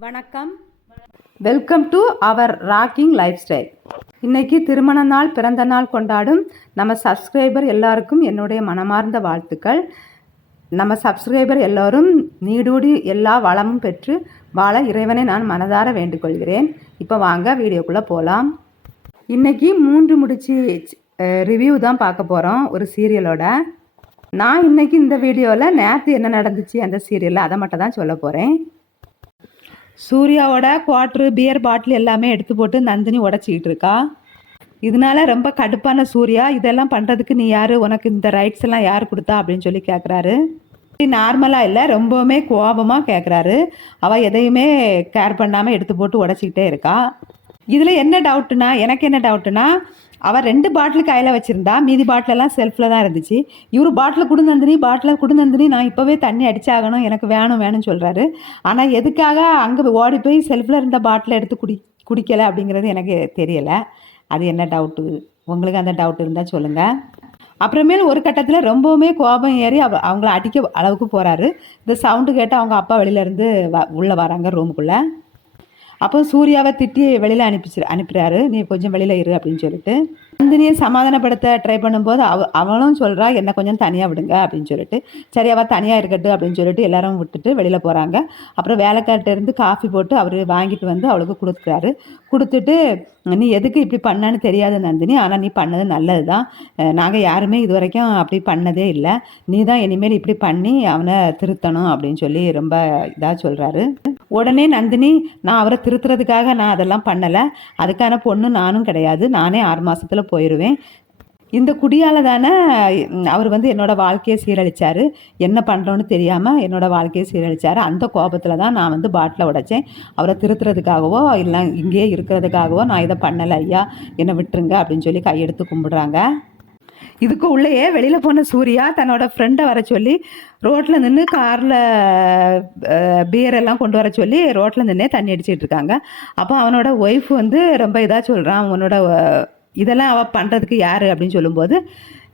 வணக்கம். Welcome to our rocking life style இன்னைக்கு திருமண நாள் பிறந்த நாள் கொண்டாடும் நம்ம சப்ஸ்கிரைபர் எல்லாருக்கும் என்னுடைய மனமார்ந்த வாழ்த்துக்கள். நம்ம சப்ஸ்கிரைபர் எல்லோரும் நீடூடி எல்லா வளமும் பெற்று வாழ இறைவனை நான் மனதார வேண்டுகொள்கிறேன். இப்போ வாங்க வீடியோக்குள்ளே போகலாம் இன்றைக்கி மூன்று முடிச்சு ரிவ்யூ தான் பார்க்க போகிறோம் ஒரு சீரியலோட. நான் இன்றைக்கி இந்த வீடியோவில் நேற்று என்ன நடந்துச்சு அந்த சீரியலில் அதை மட்டும் தான் சொல்ல போகிறேன் சூர்யாவோட குவாட்ரு பியர் பாட்டில் எல்லாமே எடுத்து போட்டு நந்தினி உடச்சிக்கிட்டு இருக்கா? இதனால ரொம்ப கடுப்பான சூர்யா இதெல்லாம் பண்ணுறதுக்கு நீ யார்? உனக்கு இந்த ரைட்ஸ் எல்லாம் யார் கொடுத்தா? அப்படின்னு சொல்லி கேட்குறாரு நார்மலாக இல்லை ரொம்பவுமே கோபமாக கேட்குறாரு அவள் எதையுமே கேர் பண்ணாமல் எடுத்து போட்டு உடச்சிக்கிட்டே இருக்கா. இதில் என்ன டவுட்டுனா எனக்கு என்ன டவுட்டுனா அவள் ரெண்டு பாட்டில் கையில் வச்சுருந்தா மீதி பாட்டிலெல்லாம் செல்ஃபில் தான் இருந்துச்சு. இவர் பாட்டில் குடுநந்தினி பாட்டில் குடுநந்தினி நான் இப்போவே தண்ணி அடிச்சாகணும் எனக்கு வேணும் வேணும்னு சொல்கிறாரு ஆனால் எதுக்காக அங்கே ஓடி போய் செல்ஃபில் இருந்த பாட்டில் எடுத்து குடி குடிக்கலை அப்படிங்கிறது எனக்கு தெரியலை. அது என்ன டவுட்டு உங்களுக்கு அந்த டவுட் இருந்தால் சொல்லுங்கள் அப்புறமேல் ஒரு கட்டத்தில் ரொம்பவுமே கோபம் ஏறி அவ அவங்கள அடிக்க அளவுக்கு போகிறாரு இந்த சவுண்டு கேட்டு அவங்க அப்பா வெளியிலேருந்து வ உள்ளே வராங்க ரூமுக்குள்ளே அப்போ சூர்யாவை திட்டி வெளியில் அனுப்பிச்சு அனுப்புகிறாரு நீ கொஞ்சம் வெளியில் இரு அப்படின்னு சொல்லிட்டு நந்தினியை சமாதானப்படுத்த ட்ரை பண்ணும்போது அவ அவளும் சொல்கிறா என்ன கொஞ்சம் தனியாக விடுங்க அப்படின்னு சொல்லிட்டு. சரி அவள் தனியாக இருக்கட்டும் அப்படின்னு சொல்லிட்டு எல்லாரும் விட்டுட்டு வெளியில் போகிறாங்க அப்புறம் வேலைக்கார்ட்ட இருந்து காஃபி போட்டு அவர் வாங்கிட்டு வந்து அவளுக்கு கொடுக்குறாரு. கொடுத்துட்டு நீ எதுக்கு இப்படி பண்ணான்னு தெரியாது நந்தினி. ஆனால் நீ பண்ணது நல்லது தான் நாங்கள் யாருமே இது வரைக்கும் அப்படி பண்ணதே இல்லை. நீ தான் இனிமேல் இப்படி பண்ணி அவனை திருத்தணும் அப்படின்னு சொல்லி ரொம்ப இதாக சொல்கிறாரு உடனே நந்தினி நான் அவரை திருத்துறதுக்காக நான் அதெல்லாம் பண்ணலை. அதுக்கான பொண்ணு நானும் கிடையாது. நானே ஆறு மாதத்தில் போயிடுவேன் இந்த குடியால் தானே அவர் வந்து என்னோடய வாழ்க்கையை சீரழித்தார் என்ன பண்ணுறோன்னு தெரியாமல் என்னோடய வாழ்க்கையை சீரழித்தார் அந்த கோபத்தில் தான் நான் வந்து பாட்டில் உடைச்சேன். அவரை திருத்துறதுக்காகவோ இல்லை இங்கேயே இருக்கிறதுக்காகவோ நான் இதை பண்ணலை ஐயா என்னை விட்டுருங்க அப்படின்னு சொல்லி கையெடுத்து கும்பிடுறாங்க. இதுக்கு உள்ளேயே வெளியில் போன சூர்யா தன்னோட ஃப்ரெண்டை வர சொல்லி ரோட்டில் நின்று காரில் பியர் எல்லாம் கொண்டு வர சொல்லி ரோட்டில் நின்னே தண்ணி அடிச்சிட்டு இருக்காங்க. அப்போ அவனோட ஒய்ஃப் வந்து ரொம்ப இதாக சொல்கிறான் அவனோட இதெல்லாம் அவள் பண்ணுறதுக்கு யார்? அப்படின்னு சொல்லும்போது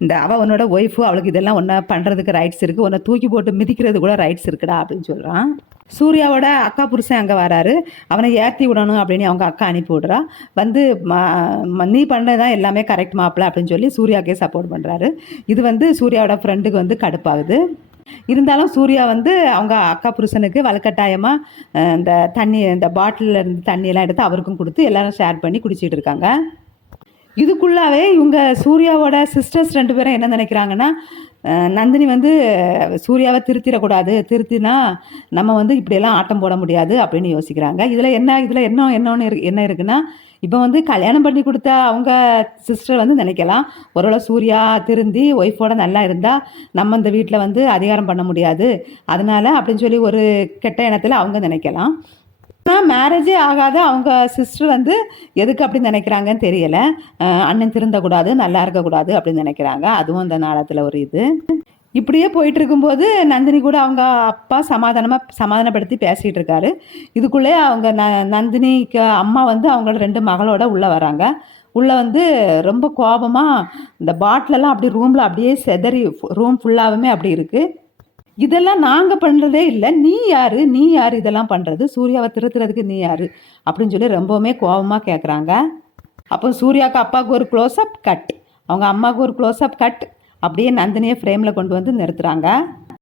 இந்த அவள் உன்னோட ஒய்ஃபு அவளுக்கு இதெல்லாம் ஒன்றா பண்ணுறதுக்கு ரைட்ஸ் இருக்குது உன்னை தூக்கி போட்டு மிதிக்கிறது கூட ரைட்ஸ் இருக்குடா அப்படின்னு சொல்கிறான் சூர்யாவோட அக்கா புருஷன் அங்கே வராரு. அவனை ஏற்றி விடணும் அப்படின்னு அவங்க அக்கா அனுப்பி விடுறா. வந்து நீ பண்ணதான் எல்லாமே கரெக்ட் மாப்பிள்ள அப்படின்னு சொல்லி சூர்யாக்கே சப்போர்ட் பண்ணுறாரு இது வந்து சூர்யாவோட ஃப்ரெண்டுக்கு வந்து கடுப்பாகுது. இருந்தாலும் சூர்யா வந்து அவங்க அக்கா புருஷனுக்கு வலுக்கட்டாயமாக இந்த தண்ணி இந்த பாட்டிலில் இருந்து தண்ணியெல்லாம் எடுத்து அவருக்கும் கொடுத்து எல்லாரும் ஷேர் பண்ணி குடிச்சிட்டு இருக்காங்க. இதுக்குள்ளாவே இவங்க சூர்யாவோட சிஸ்டர்ஸ் ரெண்டு பேரும் என்ன நினைக்கிறாங்கன்னா நந்தினி வந்து சூர்யாவை திருத்திடக்கூடாது. திருத்தினா நம்ம வந்து இப்படியெல்லாம் ஆட்டம் போட முடியாது அப்படின்னு யோசிக்கிறாங்க. இதில் என்ன இதில் என்ன என்னன்னு இரு என்ன இருக்குன்னா இப்போ வந்து கல்யாணம் பண்ணி கொடுத்த அவங்க சிஸ்டர் வந்து நினைக்கலாம். ஓரளவு சூர்யா திருந்தி ஒய்ஃபோட நல்லா இருந்தால் நம்ம இந்த வீட்டில் வந்து அதிகாரம் பண்ண முடியாது. அதனால் அப்படின்னு சொல்லி ஒரு கெட்ட எண்ணத்தில் அவங்க நினைக்கலாம். ஆனால் மேரேஜே ஆகாத. அவங்க சிஸ்டர் வந்து எதுக்கு அப்படி நினைக்கிறாங்கன்னு தெரியலை. அண்ணன் திருந்தக்கூடாது நல்லா இருக்கக்கூடாது அப்படின்னு நினைக்கிறாங்க. அதுவும் அந்த நாளத்தில் ஒரு இது. இப்படியே போயிட்டு இருக்கும்போது நந்தினி கூட அவங்க அப்பா சமாதானமாக சமாதானப்படுத்தி பேசிகிட்டு இருக்காரு. இதுக்குள்ளே அவங்க ந நந்தினிக்கு அம்மா வந்து அவங்களோட ரெண்டு மகளோட உள்ளே வராங்க. உள்ளே வந்து ரொம்ப கோபமாக இந்த பாட்டிலெல்லாம் அப்படி ரூமில் அப்படியே செதறி ரூம் ஃபுல்லாகவுமே அப்படி இருக்குது இதெல்லாம் நாங்கள் பண்ணுறதே இல்லை. நீ யார்? நீ யார்? இதெல்லாம் பண்ணுறது சூர்யாவை திருத்துறதுக்கு நீ யார்? அப்படின்னு சொல்லி ரொம்பவுமே கோபமாக கேட்குறாங்க அப்போ சூர்யாவுக்கு அப்பாவுக்கு ஒரு க்ளோஸ்அப் கட் அவங்க அம்மாவுக்கு ஒரு க்ளோஸ்அப் கட் அப்படியே நந்தினியை ஃப்ரேமில் கொண்டு வந்து நிறுத்துகிறாங்க